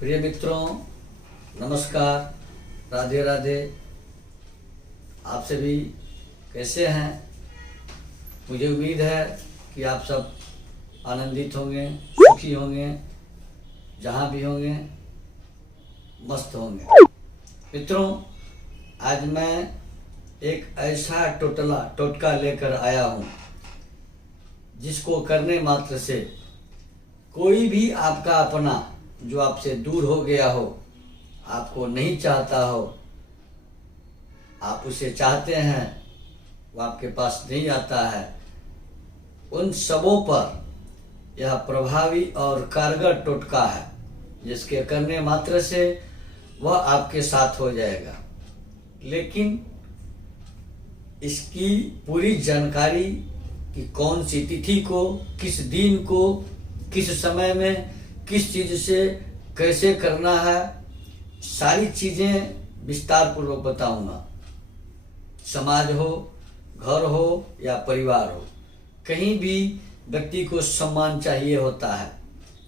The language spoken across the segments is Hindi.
प्रिय मित्रों, नमस्कार, राधे राधे। आप सभी कैसे हैं? मुझे उम्मीद है कि आप सब आनंदित होंगे, सुखी होंगे, जहाँ भी होंगे मस्त होंगे। मित्रों, आज मैं एक ऐसा टोटका लेकर आया हूँ जिसको करने मात्र से कोई भी आपका अपना जो आपसे दूर हो गया हो, आपको नहीं चाहता हो, आप उसे चाहते हैं, वो आपके पास नहीं आता है, उन सबों पर यह प्रभावी और कारगर टोटका है जिसके करने मात्र से वह आपके साथ हो जाएगा। लेकिन इसकी पूरी जानकारी कि कौन सी तिथि को, किस दिन को, किस समय में, किस चीज़ से कैसे करना है, सारी चीज़ें विस्तार पूर्वक बताऊंगा। समाज हो, घर हो या परिवार हो, कहीं भी व्यक्ति को सम्मान चाहिए होता है।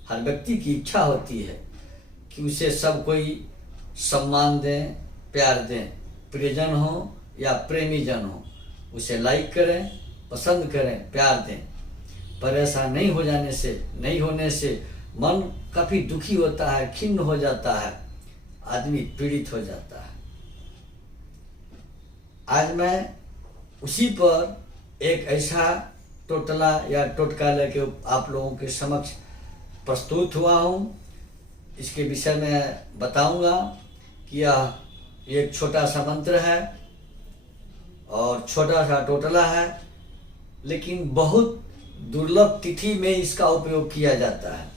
हर व्यक्ति की इच्छा होती है कि उसे सब कोई सम्मान दें, प्यार दें, प्रियजन हो या प्रेमी जन हो, उसे लाइक करें, पसंद करें, प्यार दें। पर ऐसा नहीं होने से मन काफ़ी दुखी होता है, खिन्न हो जाता है, आदमी पीड़ित हो जाता है। आज मैं उसी पर एक ऐसा टोटला या टोटका लेके आप लोगों के समक्ष प्रस्तुत हुआ हूँ। इसके विषय में बताऊंगा कि यह एक छोटा सा मंत्र है और छोटा सा टोटला है, लेकिन बहुत दुर्लभ तिथि में इसका उपयोग किया जाता है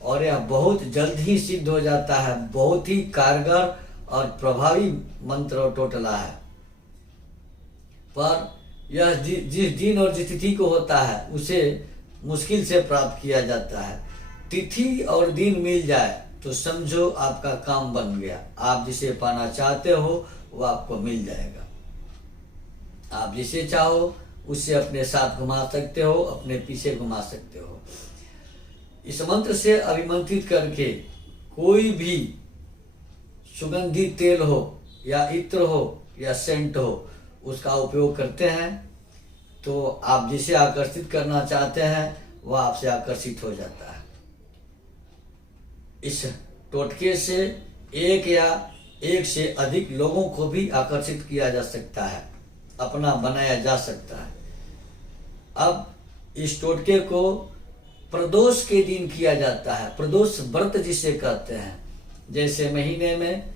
और यह बहुत जल्द ही सिद्ध हो जाता है। बहुत ही कारगर और प्रभावी मंत्र और टोटला है। पर यह जिस दिन और जिस तिथि को होता है उसे मुश्किल से प्राप्त किया जाता है। तिथि और दिन मिल जाए तो समझो आपका काम बन गया। आप जिसे पाना चाहते हो वो आपको मिल जाएगा। आप जिसे चाहो उसे अपने साथ घुमा सकते हो, अपने पीछे घुमा सकते हो। इस मंत्र से अभिमंत्रित करके कोई भी सुगंधित तेल हो या इत्र हो या सेंट हो, उसका उपयोग करते हैं तो आप जिसे आकर्षित करना चाहते हैं वह आपसे आकर्षित हो जाता है। इस टोटके से एक या एक से अधिक लोगों को भी आकर्षित किया जा सकता है, अपना बनाया जा सकता है। अब इस टोटके को प्रदोष के दिन किया जाता है। प्रदोष व्रत जिसे कहते हैं। जैसे महीने में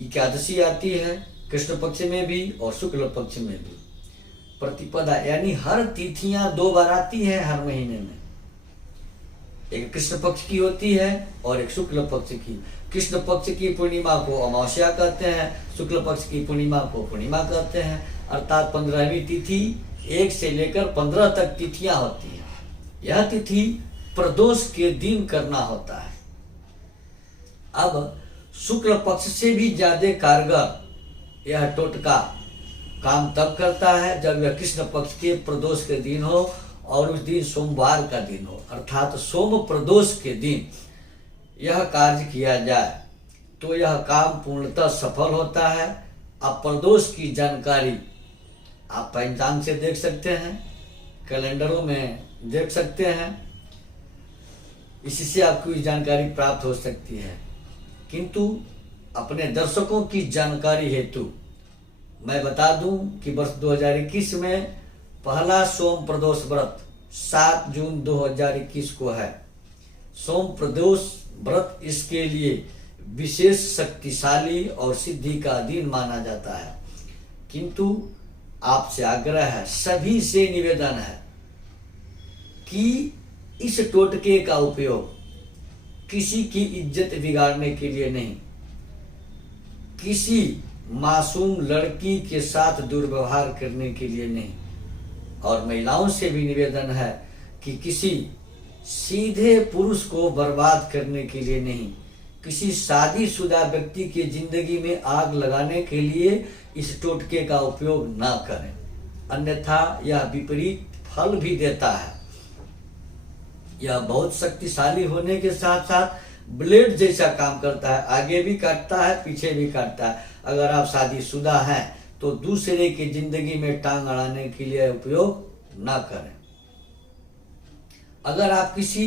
एकादशी आती है, कृष्ण पक्ष में भी और शुक्ल पक्ष में भी। प्रतिपदा यानी हर तिथियां 2 बार आती है हर महीने में। एक कृष्ण पक्ष की होती है और एक शुक्ल पक्ष की। कृष्ण पक्ष की पूर्णिमा को अमावस्या कहते हैं, शुक्ल पक्ष की पूर्णिमा को पूर्णिमा कहते हैं। अर्थात 15वीं तिथि 1 से लेकर 15 तक तिथियां होती हैं। यह तिथि प्रदोष के दिन करना होता है। अब शुक्ल पक्ष से भी ज्यादा कारगर यह टोटका काम तब करता है जब यह कृष्ण पक्ष के प्रदोष के दिन हो और उस दिन सोमवार का दिन हो। अर्थात सोम प्रदोष के दिन यह कार्य किया जाए तो यह काम पूर्णतः सफल होता है। अब प्रदोष की जानकारी आप पंचांग से देख सकते हैं, कैलेंडरों में देख सकते हैं, इसी से आपको ये जानकारी प्राप्त हो सकती है। किंतु अपने दर्शकों की जानकारी हेतु मैं बता दूं कि वर्ष 2021 में पहला सोम प्रदोष व्रत 7 जून 2021 को है। सोम प्रदोष व्रत इसके लिए विशेष शक्तिशाली और सिद्धि का दिन माना जाता है। किंतु आपसे आग्रह है, सभी से निवेदन है कि इस टोटके का उपयोग किसी की इज्जत बिगाड़ने के लिए नहीं, किसी मासूम लड़की के साथ दुर्व्यवहार करने के लिए नहीं, और महिलाओं से भी निवेदन है कि किसी सीधे पुरुष को बर्बाद करने के लिए नहीं, किसी शादीशुदा व्यक्ति की जिंदगी में आग लगाने के लिए इस टोटके का उपयोग ना करें, अन्यथा यह विपरीत फल भी देता है। यह बहुत शक्तिशाली होने के साथ साथ ब्लेड जैसा काम करता है, आगे भी काटता है पीछे भी काटता है। अगर आप शादीशुदा हैं तो दूसरे की जिंदगी में टांग अड़ाने के लिए उपयोग ना करें। अगर आप किसी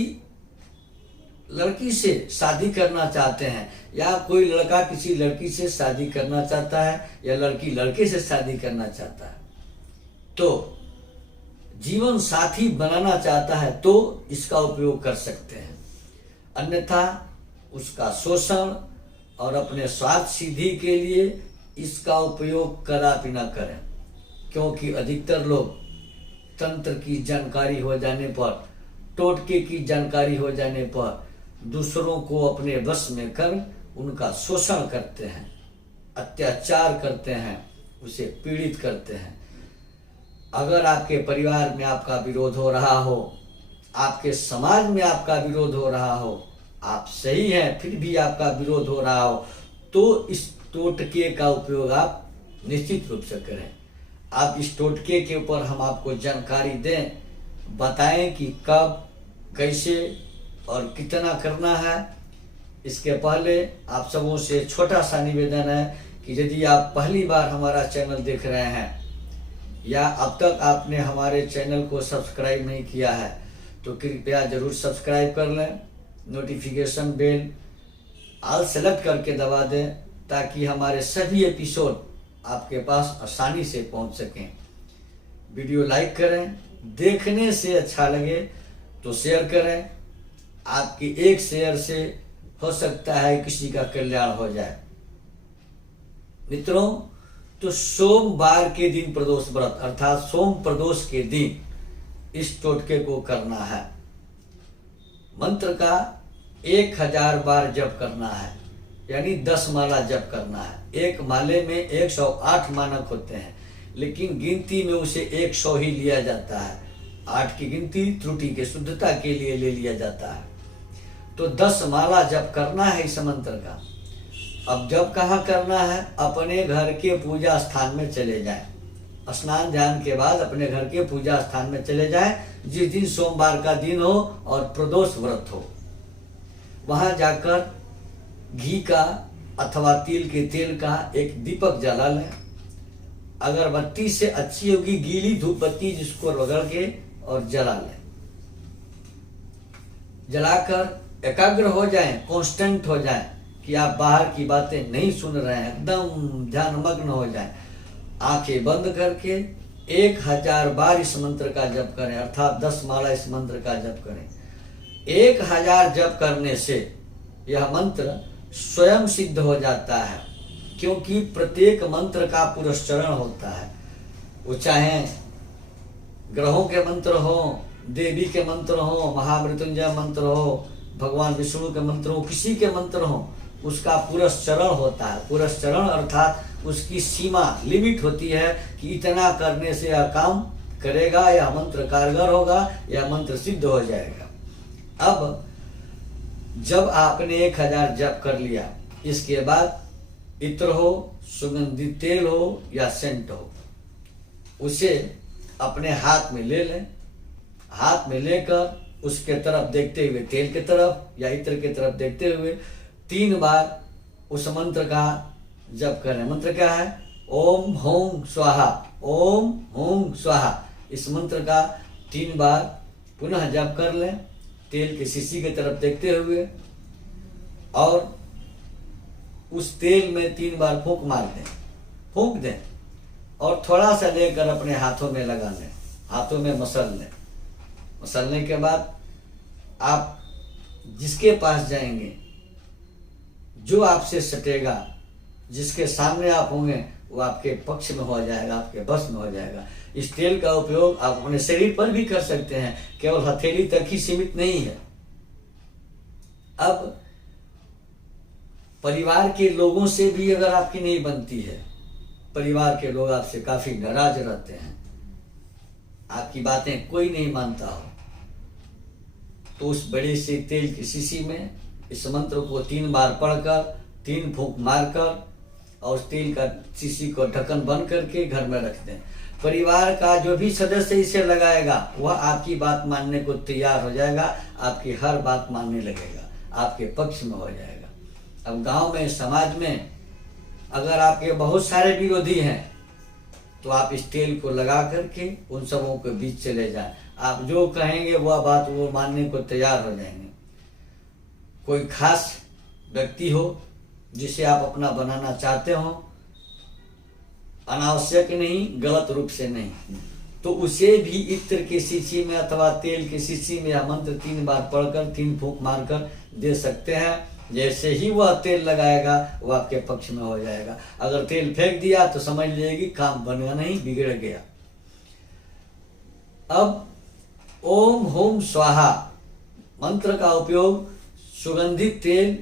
लड़की से शादी करना चाहते हैं या कोई लड़का किसी लड़की से शादी करना चाहता है या लड़की लड़के से शादी करना चाहता है, तो जीवन साथी बनाना चाहता है तो इसका उपयोग कर सकते हैं। अन्यथा उसका शोषण और अपने स्वार्थ सिद्धि के लिए इसका उपयोग कदापि न करें, क्योंकि अधिकतर लोग तंत्र की जानकारी हो जाने पर, टोटके की जानकारी हो जाने पर दूसरों को अपने वश में कर उनका शोषण करते हैं, अत्याचार करते हैं, उसे पीड़ित करते हैं। अगर आपके परिवार में आपका विरोध हो रहा हो, आपके समाज में आपका विरोध हो रहा हो, आप सही हैं फिर भी आपका विरोध हो रहा हो, तो इस टोटके का उपयोग आप निश्चित रूप से करें। आप इस टोटके के ऊपर हम आपको जानकारी दें, बताएं कि कब, कैसे और कितना करना है। इसके पहले आप सबों से छोटा सा निवेदन है कि यदि आप पहली बार हमारा चैनल देख रहे हैं या अब तक आपने हमारे चैनल को सब्सक्राइब नहीं किया है तो कृपया जरूर सब्सक्राइब कर लें, नोटिफिकेशन बेल ऑल सेलेक्ट करके दबा दें ताकि हमारे सभी एपिसोड आपके पास आसानी से पहुंच सकें। वीडियो लाइक करें, देखने से अच्छा लगे तो शेयर करें। आपकी एक शेयर से हो सकता है किसी का कल्याण हो जाए। मित्रों, तो सोमवार के दिन प्रदोष व्रत अर्थात सोम प्रदोष के दिन इस टोटके को करना है। मंत्र का 1000 बार जप करना है, यानी 10 माला जप करना है। एक माले में 108 मानक होते हैं, लेकिन गिनती में उसे 100 ही लिया जाता है। 8 की गिनती त्रुटि के शुद्धता के लिए ले लिया जाता है। तो 10 माला जप करना है इस मंत्र का। अब जब कहाँ करना है, अपने घर के पूजा स्थान में चले जाएं। स्नान ध्यान के बाद अपने घर के पूजा स्थान में चले जाएं, जिस दिन सोमवार का दिन हो और प्रदोष व्रत हो। वहां जाकर घी का अथवा तिल के तेल का एक दीपक जला लें। अगरबत्ती से अच्छी होगी गीली धूप बत्ती, जिसको रगड़ के और जला लें। जलाकर एकाग्र हो जाएं, कांस्टेंट हो जाएं कि आप बाहर की बातें नहीं सुन रहे हैं, एकदम ध्यान मग्न हो जाएं। आंखें बंद करके 1000 बार इस मंत्र का जप करें, अर्थात 10 माला इस मंत्र का जप करें। 1000 जप करने से यह मंत्र स्वयं सिद्ध हो जाता है, क्योंकि प्रत्येक मंत्र का पुरस्चरण होता है। वो चाहे ग्रहों के मंत्र हो, देवी के मंत्र हो, महामृत्युंजय मंत्र हो, भगवान विष्णु के मंत्र हो, किसी के मंत्र हो, उसका पुरस्चरण होता है। पुरस्चरण अर्थात उसकी सीमा, लिमिट होती है कि इतना करने से यह काम करेगा, यह मंत्र कारगर होगा, यह मंत्र सिद्ध हो जाएगा। अब जब आपने 1000 जप कर लिया, इसके बाद इत्र हो, सुगंधित तेल हो या सेंट हो, उसे अपने हाथ में ले लें। हाथ में लेकर उसके तरफ देखते हुए, तेल के तरफ या इत्र के तरफ देखते हुए 3 बार उस मंत्र का जप करें। मंत्र क्या है? ओम हों स्वाहा, ओम हों स्वाहा। इस मंत्र का 3 बार पुनः जप कर लें, तेल की शीशी की तरफ देखते हुए, और उस तेल में 3 बार फूंक मार दें, फूंक दें और थोड़ा सा लेकर अपने हाथों में लगा लें, हाथों में मसल लें। मसलने के बाद आप जिसके पास जाएंगे, जो आपसे सटेगा, जिसके सामने आप होंगे, वो आपके पक्ष में हो जाएगा, आपके बस में हो जाएगा। इस तेल का उपयोग आप अपने शरीर पर भी कर सकते हैं, केवल हथेली तक ही सीमित नहीं है। अब परिवार के लोगों से भी अगर आपकी नहीं बनती है, परिवार के लोग आपसे काफी नाराज रहते हैं, आपकी बातें कोई नहीं मानता हो, तो उस बड़े से तेल की शीशी में इस मंत्र को 3 बार पढ़कर, 3 फूंक मारकर और उस तेल का शीशी को ढक्कन बंद करके घर में रख दें। परिवार का जो भी सदस्य इसे लगाएगा वह आपकी बात मानने को तैयार हो जाएगा, आपकी हर बात मानने लगेगा। आपके पक्ष में हो जाएगा। अब गांव में, समाज में अगर आपके बहुत सारे विरोधी हैं तो आप इस तेल को लगा करके उन सबों के बीच चले जाएं। आप जो कहेंगे वह बात वो मानने को तैयार हो जाएंगे। कोई खास व्यक्ति हो जिसे आप अपना बनाना चाहते हो, अनावश्यक नहीं, गलत रूप से नहीं, तो उसे भी इत्र की शीशी में अथवा तेल की शीशी में यह मंत्र 3 बार पढ़कर 3 फूंक मारकर दे सकते हैं। जैसे ही वह तेल लगाएगा वो आपके पक्ष में हो जाएगा। अगर तेल फेंक दिया तो समझ लीजिए कि काम बनेगा नहीं, बिगड़ गया। अब ओम होम स्वाहा मंत्र का उपयोग सुगंधित तेल,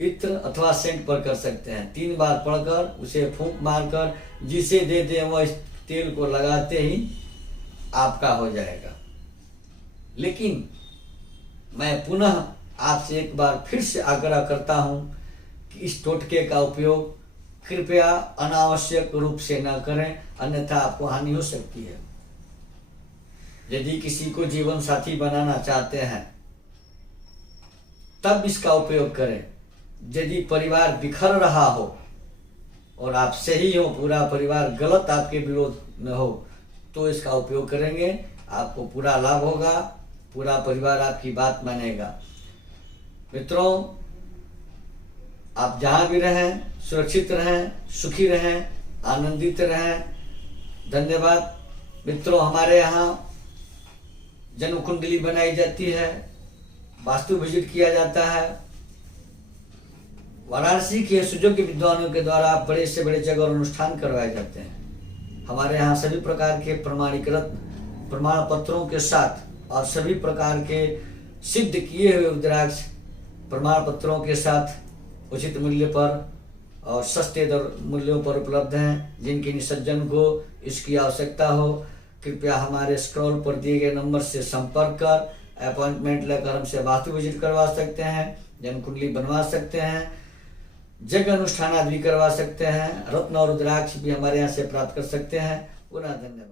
इत्र अथवा सेंट पर कर सकते हैं। 3 बार पढ़कर उसे फूंक मारकर जिसे दे दें वह इस तेल को लगाते ही आपका हो जाएगा। लेकिन मैं पुनः आपसे एक बार फिर से आग्रह करता हूं कि इस टोटके का उपयोग कृपया अनावश्यक रूप से न करें, अन्यथा आपको हानि हो सकती है। यदि किसी को जीवन साथी बनाना चाहते हैं तब इसका उपयोग करें। यदि परिवार बिखर रहा हो और आप सही हो, पूरा परिवार गलत आपके विरोध में हो, तो इसका उपयोग करेंगे, आपको पूरा लाभ होगा, पूरा परिवार आपकी बात मानेगा। मित्रों, आप जहां भी रहें सुरक्षित रहें, सुखी रहें, आनंदित रहें। धन्यवाद। मित्रों, हमारे यहाँ जन्म कुंडली बनाई जाती है, वास्तु विजिट किया जाता है। वाराणसी के सुयोग्य विद्वानों के द्वारा बड़े से बड़े जगह और अनुष्ठान करवाए जाते हैं। हमारे यहाँ सभी प्रकार के प्रमाणीकृत प्रमाण पत्रों के साथ और सभी प्रकार के सिद्ध किए हुए रुद्राक्ष प्रमाण पत्रों के साथ उचित मूल्य पर और सस्ते दर मूल्यों पर उपलब्ध हैं। जिनके निसज्जन को इसकी आवश्यकता हो, कृपया हमारे स्क्रॉल पर दिए गए नंबर से संपर्क कर अपॉइंटमेंट लेकर हमसे वास्तु विजिट करवा सकते हैं, जन्म कुंडली बनवा सकते हैं, जग अनुष्ठान आदि करवा सकते हैं, रत्न और रुद्राक्ष भी हमारे यहाँ से प्राप्त कर सकते हैं। पुनः धन्यवाद।